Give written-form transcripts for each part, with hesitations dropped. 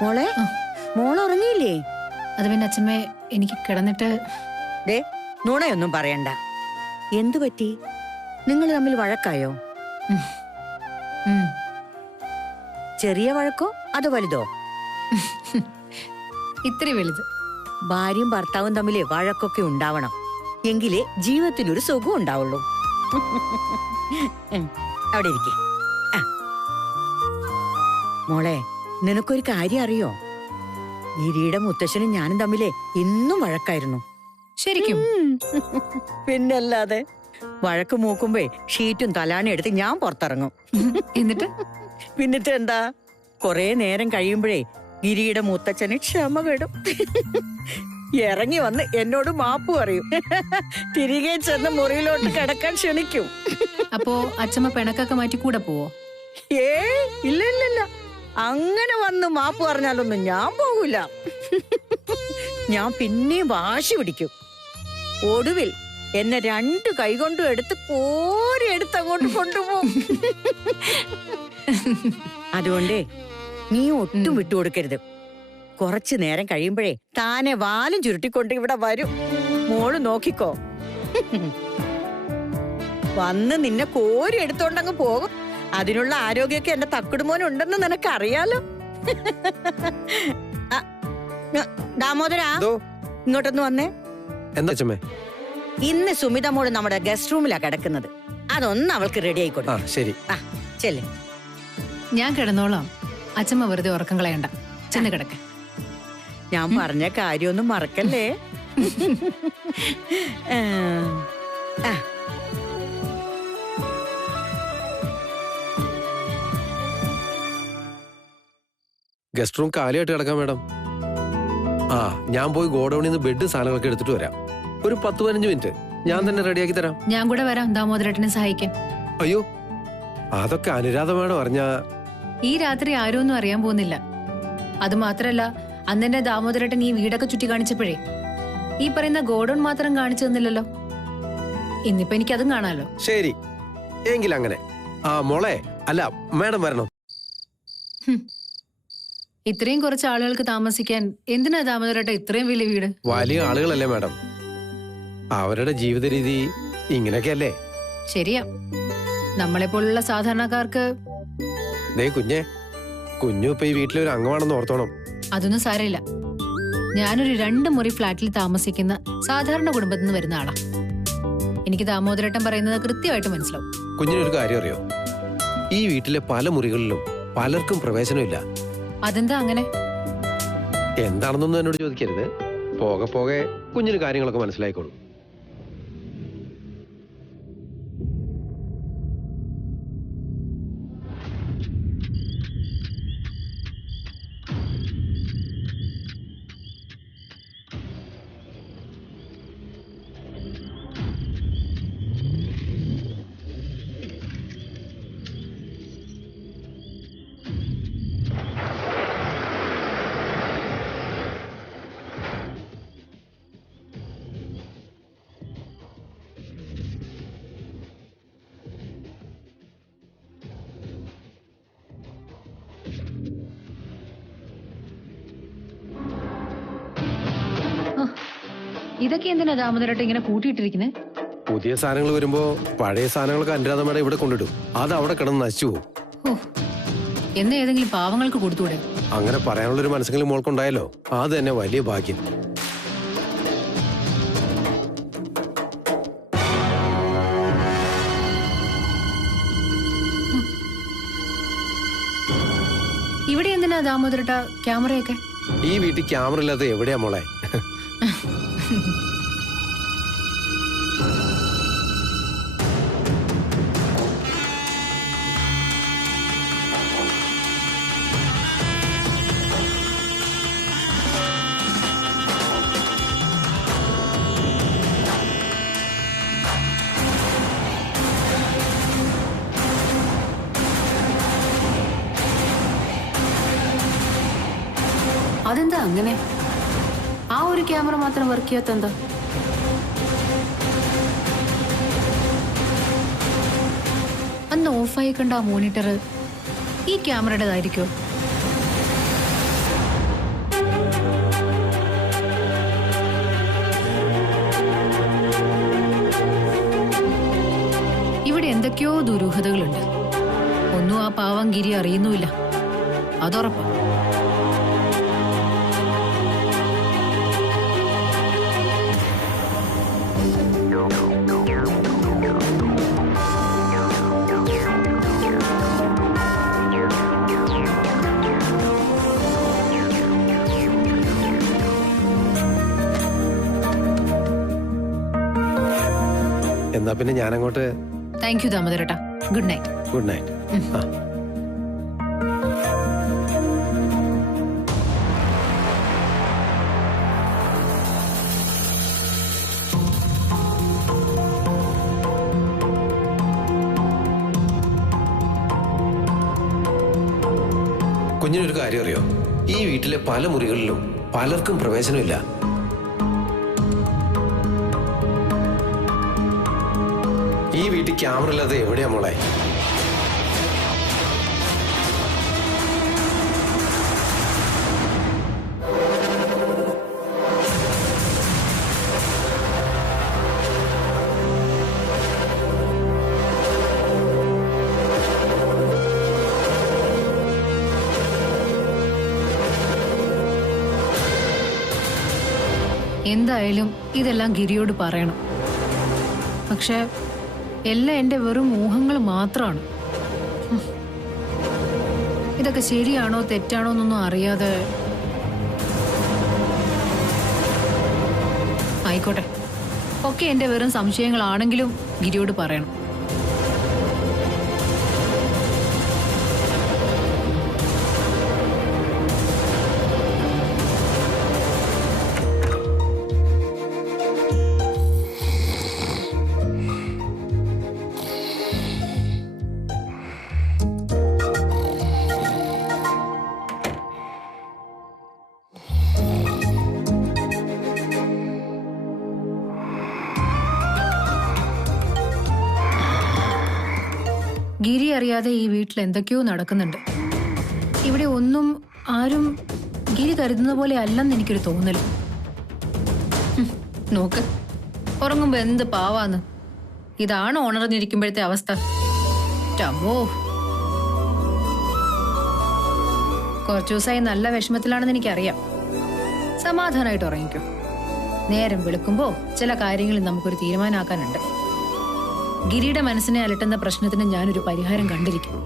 മോളെ മോൾ ഉറങ്ങിയില്ലേ? അത് പിന്നെ അച്ഛമ്മേ എനിക്ക് കിടന്നിട്ട്. നുണയൊന്നും പറയണ്ട. എന്തു പറ്റി? നിങ്ങൾ തമ്മിൽ വഴക്കായോ? ചെറിയ വഴക്കോ അതോ വലുതോ? ഇത്തിരി വലുത്. ഭാര്യയും ഭർത്താവും തമ്മില് വഴക്കൊക്കെ ഉണ്ടാവണം, എങ്കിലേ ജീവിതത്തിനൊരു സുഖം ഉണ്ടാവുള്ളൂ. അവിടെ ഇരിക്കെ. മോളെ, നിനക്കൊരു കാര്യം അറിയോ? ഗിരിയുടെ മുത്തശ്ശനും ഞാനും തമ്മിലെ ഇന്നും വഴക്കായിരുന്നു. ശരിക്കും? പിന്നല്ലാതെ. വഴക്ക് മൂക്കുമ്പേ ഷീറ്റും തലാണി എടുത്ത് ഞാൻ പുറത്തിറങ്ങും. എന്നിട്ട് എന്താ, കൊറേ നേരം കഴിയുമ്പോഴേ ഗിരിയുടെ മുത്തച്ഛന് ക്ഷമ കെടും. ഇറങ്ങി വന്ന് എന്നോട് മാപ്പ് പറയും. തിരികെ ചെന്ന് മുറിയിലോട്ട് കിടക്കാൻ ക്ഷണിക്കും. അപ്പോ അച്ഛമ്മ പിണക്കൊക്കെ മാറ്റി കൂടെ പോവോ? ഇല്ല ഇല്ല ഇല്ല, അങ്ങനെ വന്ന് മാപ്പ് പറഞ്ഞാലൊന്നും ഞാൻ പോകൂല. ഞാൻ പിന്നെയും വാശി പിടിക്കും. ഒടുവിൽ എന്നെ 2 കൈകൊണ്ടും എടുത്ത് കോരിയെടുത്ത് അങ്ങോട്ട് കൊണ്ടുപോകും. അതുകൊണ്ടേ നീ ഒട്ടും വിട്ടുകൊടുക്കരുത്. കുറച്ചു നേരം കഴിയുമ്പോഴേ താനെ വാലും ചുരുട്ടിക്കൊണ്ട് ഇവിടെ വരും. മോള് നോക്കിക്കോ. വന്ന് നിന്നെ കോരി എടുത്തോണ്ടങ്ങ് പോകും. അതിനുള്ള ആരോഗ്യമൊക്കെ എന്റെ തക്കുടുമോനുണ്ടെന്ന് നിനക്കറിയാലോ. ദാമോദരാ, ഇങ്ങോട്ടൊന്ന് വന്നേ. എന്താ ചമ്മേ? ഇന്ന് സുമിത മോള് നമ്മുടെ ഗസ്റ്റ് റൂമിലാ കിടക്കുന്നത്. അതൊന്ന് അവൾക്ക് റെഡി ആയിക്കോട്ടെ. ശരി. ചെല്ലേ. ഞാൻ കിടന്നോളാം. അച്ഛമ്മ വെറുതെ ഉറക്കം കളയണ്ട. ചെന്ന് കിടക്ക. ഞാൻ പറഞ്ഞ കാര്യമൊന്നും മറക്കല്ലേ. ഗസ്റ്റ് റൂം കാലിയായിട്ട് കിടക്കാം മേഡം. ഞാൻ പോയി ഗോഡൌണിൽ നിന്ന് ബെഡ് സാധനങ്ങളൊക്കെ എടുത്തിട്ട് വരാം. ഒരു 10-15 മിനിറ്റ് ഞാൻ തന്നെ റെഡിയാക്കി തരാം. ഞാൻ കൂടെ വരാം ദാമോദരേട്ടനെ സഹായിക്കാൻ. അയ്യോ, അതൊക്കെ അനുരാധ മേഡം അറിഞ്ഞ. ഈ രാത്രി ആരും ഒന്നും അറിയാൻ പോകുന്നില്ല. അത് മാത്രല്ല, അന്നെന്നെ ദാമോദരേട്ടൻ ഈ വീടൊക്കെ ചുറ്റി കാണിച്ചപ്പോഴേ ഈ പറയുന്ന ഗോഡൌൺ മാത്രം കാണിച്ചു തന്നില്ലല്ലോ. ഇന്നിപ്പോ എനിക്കതും കാണാലോ. ശരി എങ്കിൽ അങ്ങനെ. മോളെ, അല്ല മേഡം വരണം. ഇത്രയും കുറച്ച് ആളുകൾക്ക് താമസിക്കാൻ എന്തിനാ ദാമോദരേട്ട ഇത്രയും വലിയ വീട്? വലിയ ആളുകളല്ലേ മേഡം, അവരുടെ ജീവിത രീതി ഇങ്ങനെയൊക്കെയല്ലേ. ശരിയാ, നമ്മളെ പോലുള്ള സാധാരണക്കാർക്ക്. കുഞ്ഞു ഇപ്പൊ ഈ വീട്ടിലൊരു അംഗമാണെന്ന് ഓർത്തോണം. അതൊന്നും സാരമില്ല. ഞാനൊരു 2 മുറി ഫ്ലാറ്റിൽ താമസിക്കുന്ന സാധാരണ കുടുംബത്തിൽ നിന്ന് വരുന്ന ആളാ. എനിക്ക് ദാമോദരേട്ടൻ പറയുന്നത് കൃത്യമായിട്ട് മനസ്സിലാവും. കുഞ്ഞിനൊരു കാര്യം അറിയോ? ഈ വീട്ടിലെ പല മുറികളിലും പലർക്കും പ്രവേശനമില്ല. അതെന്താ അങ്ങനെ? എന്താണെന്നൊന്നും എന്നോട് ചോദിക്കരുത്. പോകെ പോകെ കുഞ്ഞിന് കാര്യങ്ങളൊക്കെ മനസ്സിലായിക്കോളും. ഇതൊക്കെ എന്തിനാ ദാമോദരേട്ടൻ ഇങ്ങനെ കൂട്ടിയിട്ടിരിക്കുന്നത്? പുതിയ സാധനങ്ങൾ വരുമ്പോ പഴയ സാധനങ്ങളൊക്കെ അനുരാധ മേഡം ഇവിടെ കൊണ്ടിടും. അത് അവിടെ കിടന്ന് നശിച്ചു പോകും. എന്ന് ഏതെങ്കിലും പാവങ്ങൾക്ക് കൊടുത്തൂടെ? അങ്ങനെ പറയാനുള്ളൊരു മനസ്സെങ്കിലും മോൾക്കുണ്ടായല്ലോ, അത് തന്നെ വലിയ ഭാഗ്യം. ഇവിടെ എന്തിനാ ദാമോദരേട്ട ക്യാമറയൊക്കെ? ഈ വീട്ടിൽ ക്യാമറ ഇല്ലാതെ എവിടെയാ മോളെ? അതെന്താ അങ്ങനെ? ആ ഒരു ക്യാമറ മാത്രം വർക്ക് ചെയ്യാത്ത എന്താ? അന്ന് ഓഫായി കണ്ട ആ മോണിറ്റർ ഈ ക്യാമറയുടേതായിരിക്കോ? ദുരൂഹതകളുണ്ട്. ഒന്നും ആ പാവം ഗിരി അറിയുന്നുമില്ല, അതുറപ്പാ. എന്നാ പിന്നെ ഞാനങ്ങോട്ട്. താങ്ക് യു ദാമോദരേട്ടാ. Good night. Good night. ആ കുഞ്ഞിനൊരു കാര്യം അറിയോ? ഈ വീട്ടിലെ പല മുറികളിലും പലർക്കും പ്രവേശനമില്ല. ഈ വീട്ടിൽ ക്യാമറ ഇല്ലാതെ എവിടെയാ മോളെ? എന്തായാലും ഇതെല്ലാം ഗിരിയോട് പറയണം. പക്ഷെ എല്ലാം എന്റെ വെറും ഊഹങ്ങൾ മാത്രമാണ്. ഇതൊക്കെ ശരിയാണോ തെറ്റാണോ എന്നൊന്നും അറിയാതെ. ആയിക്കോട്ടെ, ഒക്കെ എന്റെ വെറും സംശയങ്ങളാണെങ്കിലും ഗിരിയോട് പറയണം. ഗിരി അറിയാതെ ഈ വീട്ടിൽ എന്തൊക്കെയോ നടക്കുന്നുണ്ട്. ഇവിടെ ഒന്നും ആരും ഗിരി കരുതുന്ന പോലെ അല്ലെന്ന് എനിക്കൊരു തോന്നൽ. നോക്ക്, ഉറങ്ങുമ്പോ എന്ത് പാവാന്ന്. ഇതാണ് ഉണർന്നിരിക്കുമ്പോഴത്തെ അവസ്ഥ. ടമ്മോ, കുറച്ചു ദിവസമായി നല്ല വിഷമത്തിലാണെന്ന് എനിക്കറിയാം. സമാധാനമായിട്ട് ഉറങ്ങിക്കോ. നേരം വെളുക്കുമ്പോ ചില കാര്യങ്ങളിൽ നമുക്കൊരു തീരുമാനമാക്കാനുണ്ട്. ഗിരിയുടെ മനസ്സിനെ അലട്ടുന്ന പ്രശ്നത്തിന് ഞാനൊരു പരിഹാരം കണ്ടിരിക്കും.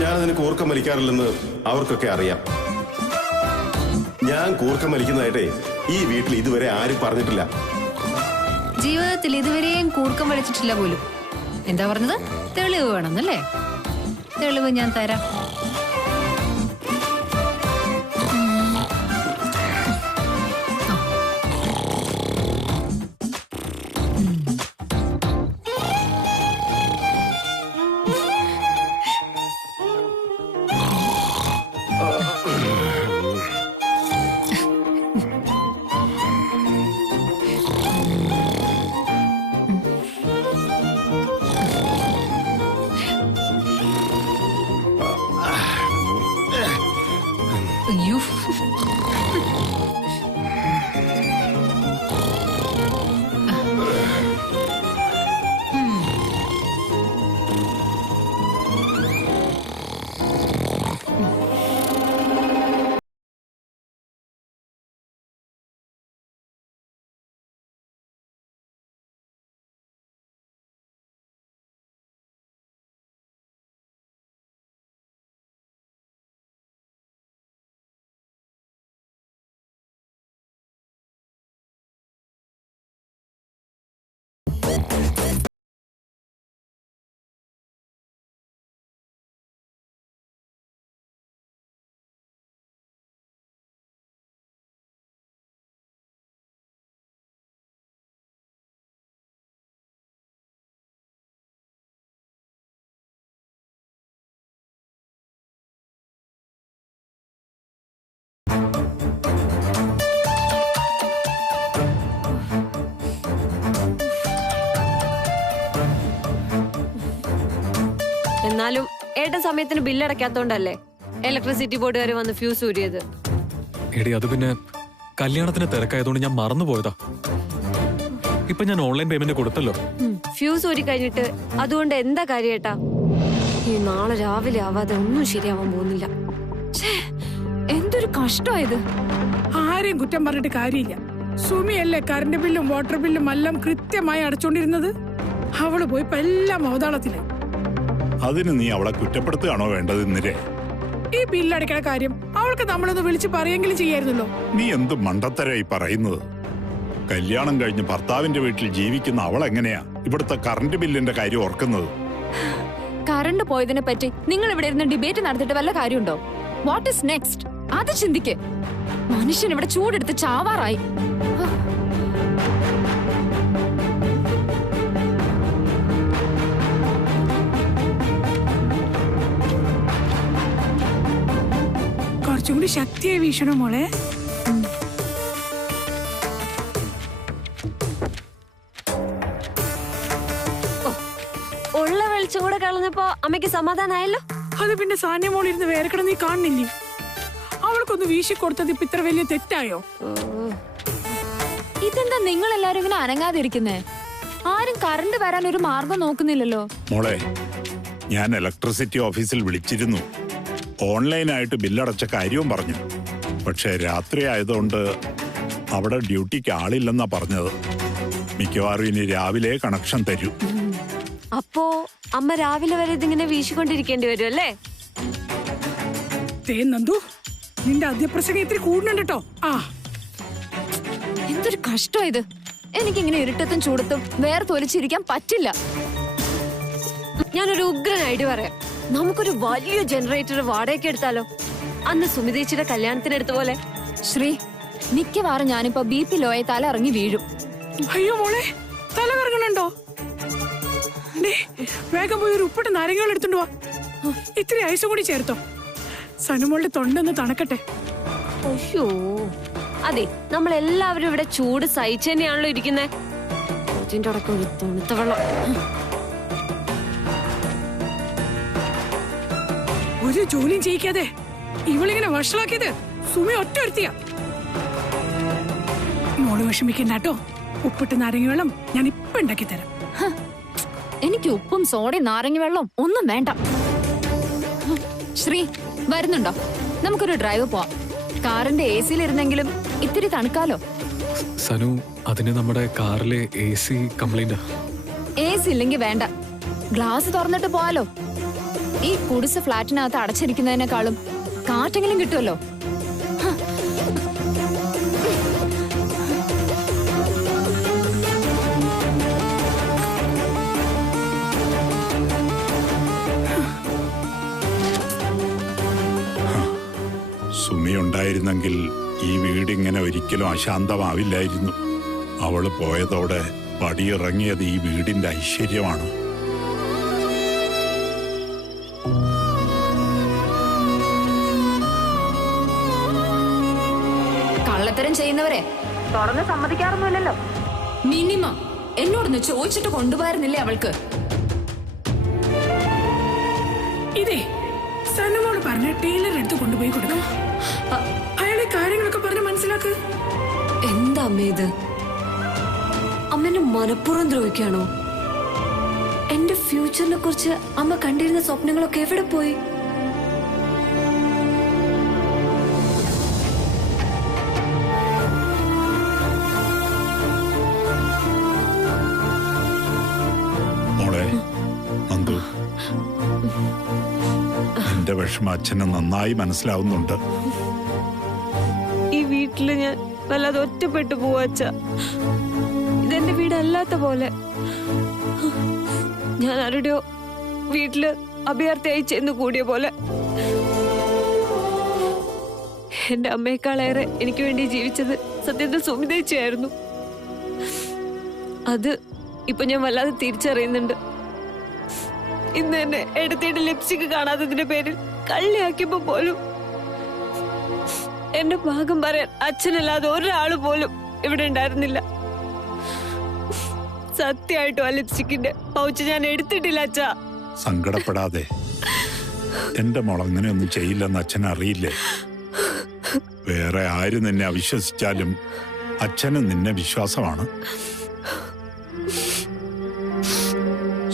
ഞാനതിന് കൂർക്കം വലിക്കാറില്ലെന്ന് അവർക്കൊക്കെ അറിയാം. ഞാൻ കൂർക്കം വലിക്കുന്നതായിട്ടേ ഈ വീട്ടിൽ ഇതുവരെ ആരും പറഞ്ഞിട്ടില്ല. ജീവിതത്തിൽ ഇതുവരെയും കൂർക്കം വലിച്ചിട്ടില്ല പോലും. എന്താ പറഞ്ഞത്? തെളിവ് വേണമെന്നല്ലേ? തെളിവ് ഞാൻ തരാം. എന്നാലും ഏട്ടൻ സമയത്തിന് ബില്ലടയ്ക്കാത്തോണ്ടല്ലേ ഇലക്ട്രിസിറ്റി ബോർഡുകാർ വന്ന് ഫ്യൂസ് ഊരിയത്. എടി അത് പിന്നെ കല്യാണത്തിന് തിരക്കായതുകൊണ്ട് ഞാൻ മറന്നുപോയതാ. ഇപ്പൊ ഞാൻ ഓൺലൈൻ പേയ്മെന്റ് കൊടുത്തല്ലോ. ഫ്യൂസ് ഊരി കഴിഞ്ഞിട്ട് അതുകൊണ്ട് എന്താ കാര്യം ഏട്ടാ? ഈ നാളെ രാവിലെ ആവാതെ ഒന്നും ശരിയാവാൻ പോകുന്നില്ല. എന്തൊരു കഷ്ടമായത്. ആരെയും കുറ്റം പറഞ്ഞിട്ട് കാര്യമില്ല. സുമിയല്ലേ കറണ്ട് ബില്ലും വാട്ടർ ബില്ലും എല്ലാം കൃത്യമായി അടച്ചോണ്ടിരുന്നത്. അവള് പോയി എല്ലാം അവതാളത്തില്. അതിന് നീ അവളെ കുറ്റപ്പെടുത്തുകയാണോ വേണ്ടത്? ഇന്നിരെ ഈ ബില്ലടയ്ക്കണ കാര്യം അവൾക്ക് നമ്മളൊന്ന് വിളിച്ച് പറയെങ്കിലും ചെയ്യായിരുന്നല്ലോ. നീ എന്ത് മണ്ടത്തരായി പറയുന്നത്? കല്യാണം കഴിഞ്ഞ് ഭർത്താവിന്റെ വീട്ടിൽ ജീവിക്കുന്ന അവൾ എങ്ങനെയാ ഇവിടുത്തെ കറണ്ട് ബില്ലിന്റെ കാര്യം ഓർക്കുന്നത്? കറണ്ട് പോയതിനെ പറ്റി നിങ്ങൾ ഇവിടെ ഇരുന്ന് ഡിബേറ്റ് നടത്തിയിട്ട് വല്ല കാര്യമുണ്ടോ? What is next? അത് ചിന്തിക്ക്. മനുഷ്യൻ ഇവിടെ ചൂടെടുത്ത് ചാവാറായി. കുറച്ചും കൂടി ശക്തിയായി വീശണം മോളെ. ഉള്ള വെളിച്ചം കൂടെ കളഞ്ഞപ്പോ അമ്മയ്ക്ക് സമാധാനായല്ലോ. അത് പിന്നെ സാന്യ മോളിരുന്ന് വേറെ കിടന്ന് നീ കാണുന്നില്ലേ? അവൾക്കൊന്ന് വീശി കൊടുത്തത് ഇപ്പൊ ഇത്ര വലിയ തെറ്റായോ? ഇതെന്താ നിങ്ങൾ എല്ലാരും ഇങ്ങനെ അനങ്ങാതിരിക്കുന്നേ? ആരും കറണ്ട് വരാൻ ഒരു മാർഗം നോക്കുന്നില്ലല്ലോ. മോളെ, ഞാൻ ഇലക്ട്രിസിറ്റി ഓഫീസിൽ വിളിച്ചിരുന്നു. ഓൺലൈനായിട്ട് ബില്ലടച്ച കാര്യവും പറഞ്ഞു. പക്ഷെ രാത്രി ആയതുകൊണ്ട് അവിടെ ഡ്യൂട്ടിക്ക് ആളില്ലെന്നാ പറഞ്ഞത്. മിക്കവാറും ഇനി രാവിലെ കണക്ഷൻ തരൂ. അപ്പോ അമ്മ രാവിലെ വരെ ഇതിങ്ങനെ വീശിക്കൊണ്ടിരിക്കേണ്ടി വരും അല്ലേ? നന്ദു, നിന്റെ അധ്യപ്രസംഗം ഇത്തിരി കൂടുന്നുണ്ട് കേട്ടോ. എന്തൊരു കഷ്ടമായത്. എനിക്കിങ്ങനെ ഇരുട്ടത്തും ചൂടത്തും വേറെ തൊലിച്ചിരിക്കാൻ പറ്റില്ല. ഞാനൊരു ഉഗ്രൻ ഐഡിയ പറയാം. നമുക്കൊരു വലിയ ജനറേറ്റർ വാടകയ്ക്ക് എടുത്താലോ? അന്ന് സുമിതേച്ചിയുടെ കല്യാണത്തിനെടുത്ത പോലെ. ശ്രീ, മിക്കവാറും ഞാനിപ്പോ BP ലോയെ തല ഇറങ്ങി വീഴും. അയ്യോ മോളെ, തല കറങ്ങണുണ്ടോ? വേഗം പോയി ഒരു ഉപ്പിട്ട് നാരങ്ങകൾ എടുത്തോണ്ട് വാ. ഇത്തിരി ഐസും കൂടി ചേർത്തോ. സനുമോളുടെ തൊണ്ടൊന്ന് തണക്കട്ടെ. അയ്യോ, അതെ, നമ്മൾ എല്ലാവരും ഇവിടെ ചൂട് സഹിച്ചു തന്നെയാണല്ലോ ഇരിക്കുന്നത്. ഇതിന്റെ അടക്കം ഒരു തണുത്ത വെള്ളം. ഒരു ജോലിയും ചെയ്യിക്കാതെ ഇവളിങ്ങനെ വഷളാക്കിയത് സുമി ഒറ്റ ഒരുത്തിയാ. മോള് വിഷമിക്കണ്ട കേട്ടോ. ഉപ്പിട്ട് നാരങ്ങ വെള്ളം ഞാൻ ഇപ്പൊ ഉണ്ടാക്കി തരാം. എനിക്ക് ഉപ്പും സോഡയും നാരങ്ങ വെള്ളം ഒന്നും വേണ്ട. ശ്രീ, വരുന്നുണ്ടോ? നമുക്കൊരു ഡ്രൈവ് പോവാം. കാറിന്റെ AC-ലിരുന്നെങ്കിലും ഇത്തിരി തണുക്കാലോ. സനു, അതിന് നമ്മുടെ കാറിലെ AC കംപ്ലൈന്റ്. AC ഇല്ലെങ്കിൽ വേണ്ട, ഗ്ലാസ് തുറന്നിട്ട് പോവാലോ. ഈ കുടിസ് ഫ്ലാറ്റിനകത്ത് അടച്ചിരിക്കുന്നതിനേക്കാളും കാറ്റെങ്കിലും കിട്ടുമല്ലോ. സുമി ഉണ്ടായിരുന്നെങ്കിൽ ഈ വീടിങ്ങനെ ഒരിക്കലും അശാന്തമാവില്ലായിരുന്നു. അവള് പോയതോടെ പടിയിറങ്ങിയത് ഈ വീടിന്റെ ഐശ്വര്യമാണ്. കള്ളത്തരം ചെയ്യുന്നവരെ തുറന്ന് സമ്മതിക്കാറൊന്നുമില്ലല്ലോ. മിനിമം എന്നോടൊന്ന് ചോദിച്ചിട്ട് കൊണ്ടുപോയിരുന്നില്ലേ അവൾക്ക്? ഇതേ സനുമോള് പറഞ്ഞ ടൈലർ എടുത്ത് കൊണ്ടുപോയി കൊടുക്കാം. അയാളെ കാര്യങ്ങളൊക്കെ പറഞ്ഞ് മനസ്സിലാക്ക്. എന്താ അമ്മ ഇത്? അമ്മനെ മനഃപൂർവ്വം ദ്രോഹിക്കാണോ? എന്റെ ഫ്യൂച്ചറിനെ കുറിച്ച് അമ്മ കണ്ടിരുന്ന സ്വപ്നങ്ങളൊക്കെ എവിടെ പോയി? മോളെ നന്ദു, എന്റെ വിഷമം അച്ഛന് നന്നായി മനസ്സിലാവുന്നുണ്ട്. ഈ വീട്ടില് ഞാൻ വല്ലാതെ ഒറ്റപ്പെട്ടു പോവാച്ച. ഇതെന്റെ വീടല്ലാത്ത പോലെ. ഞാൻ ആരുടെയോ വീട്ടില് അഭയാർത്ഥിയായി ചെന്ന് കൂടിയ പോലെ. എന്റെ അമ്മയെക്കാളേറെ എനിക്ക് വേണ്ടി ജീവിച്ചത് സത്യത്തിൽ സുമിതേച്ചിയായിരുന്നു. അത് ഇപ്പൊ ഞാൻ വല്ലാതെ തിരിച്ചറിയുന്നുണ്ട്. ഇന്ന് എന്നെ എടുത്തിട്ട് ലിപ്സ്റ്റിക് കാണാത്തതിന്റെ പേരിൽ കള്ളിയാക്കിയപ്പോ പോലും എന്റെ ഭാഗം പറയാൻ അച്ഛനല്ലാതെ ഒരാള് പോലും ഇവിടെ ഉണ്ടായിരുന്നില്ല. സത്യമായിട്ടും ആ ലിപ്സ്റ്റിക്കിന്റെ പൗച്ച് ഞാൻ എടുത്തിട്ടില്ല അച്ഛാ. സങ്കടപ്പെടാതെ എന്റെ മോൾ അങ്ങനെയൊന്നും ചെയ്യില്ലെന്ന് അച്ഛൻ അറിയില്ലേ? വേറെ ആര് നിന്നെ അവിശ്വസിച്ചാലും അച്ഛന് നിന്നെ വിശ്വാസമാണ്.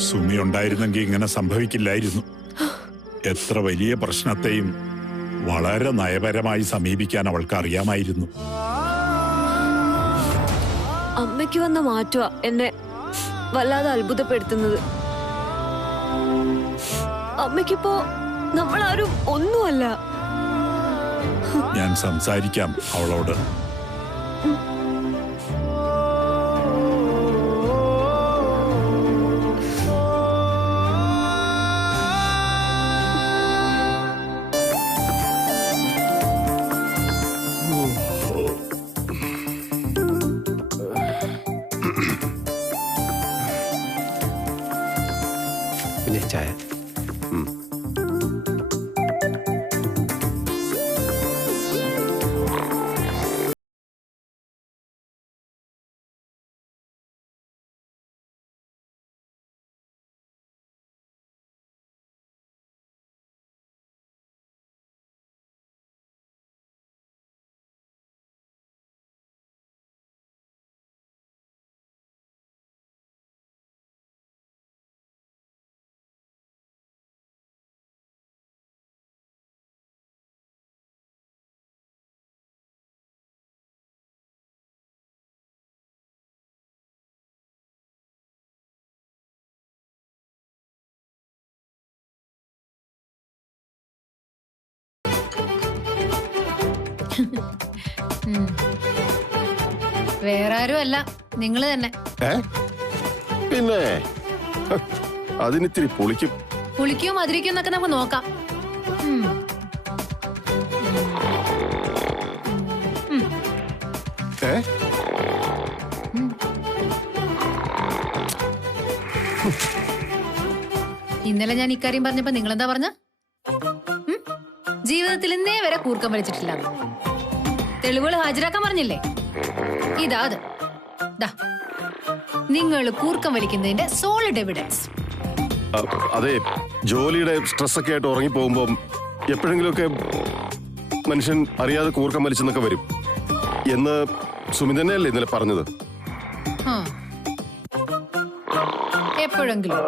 സുമി ഉണ്ടായിരുന്നെങ്കിൽ ഇങ്ങനെ സംഭവിക്കില്ലായിരുന്നു. എത്ര വലിയ പ്രശ്നത്തെയും വളരെ നയപരമായി സമീപിക്കാൻ അവൾക്ക് അറിയാമായിരുന്നു. അമ്മയ്ക്ക് വന്ന മാറ്റമാ എന്നെ വല്ലാതെ അത്ഭുതപ്പെടുത്തുന്നത്. അമ്മയ്ക്കിപ്പോ നമ്മളാരും ഒന്നുമല്ല. ഞാൻ സംസാരിക്കാം അവളോട്. പിന്നെ ചായ. വേറെ ആരും അല്ല, നിങ്ങള് തന്നെ. പിന്നെ അതിനിത്തിരി പൊളിക്കും. പുളിക്കോ മധുരിക്കോ എന്നൊക്കെ നമുക്ക് നോക്കാം. ഇന്നലെ ഞാൻ ഇക്കാര്യം പറഞ്ഞപ്പോ നിങ്ങളെന്താ പറഞ്ഞ? ജീവിതത്തിൽ ഇന്നേ വരെ കൂർക്കം വലിച്ചിട്ടില്ല. തെളിവുകൾ ഹാജരാക്കാൻ പറഞ്ഞില്ലേ? ഇതാ അത്. നിങ്ങൾ കൂർക്കം വലിക്കുന്നതിന്റെ സോളിഡ് എവിഡൻസ്. അതെ, ജോലിയുടെ സ്ട്രെസ് ഒക്കെ ആയിട്ട് ഉറങ്ങി പോകുമ്പോ എപ്പോഴെങ്കിലുമൊക്കെ മനുഷ്യൻ അറിയാതെ കൂർക്കം വലിച്ചെന്നൊക്കെ വരും എന്ന് സുമി തന്നെയല്ലേ ഇന്നലെ പറഞ്ഞത്? എപ്പോഴെങ്കിലും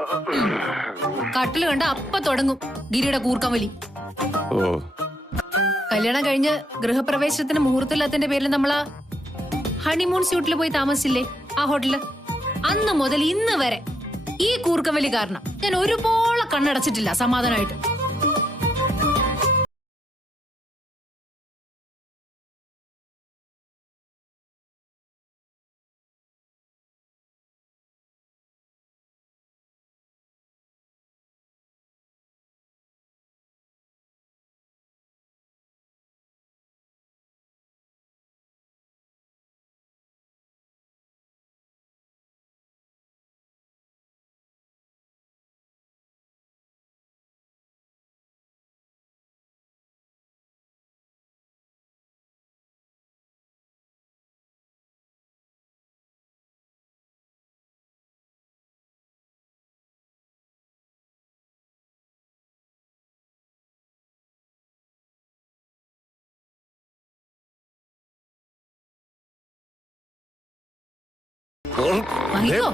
കട്ടില് കണ്ട അപ്പ തുടങ്ങും ഗിരിയുടെ കൂർക്കം വലി. ഓ, കല്യാണം കഴിഞ്ഞ് ഗൃഹപ്രവേശനത്തിന് മുഹൂർത്തമില്ലാത്തതിന്റെ പേരിൽ നമ്മളാ ഹണിമൂൺ സ്യൂട്ടിൽ പോയി താമസിച്ചില്ലേ ആ ഹോട്ടലില്? അന്ന് മുതൽ ഇന്ന് വരെ ഈ കൂർക്കവലി കാരണം ഞാൻ ഒരുപോലെ കണ്ണടച്ചിട്ടില്ല സമാധാനമായിട്ട്. വാങ്ങിക്കോ.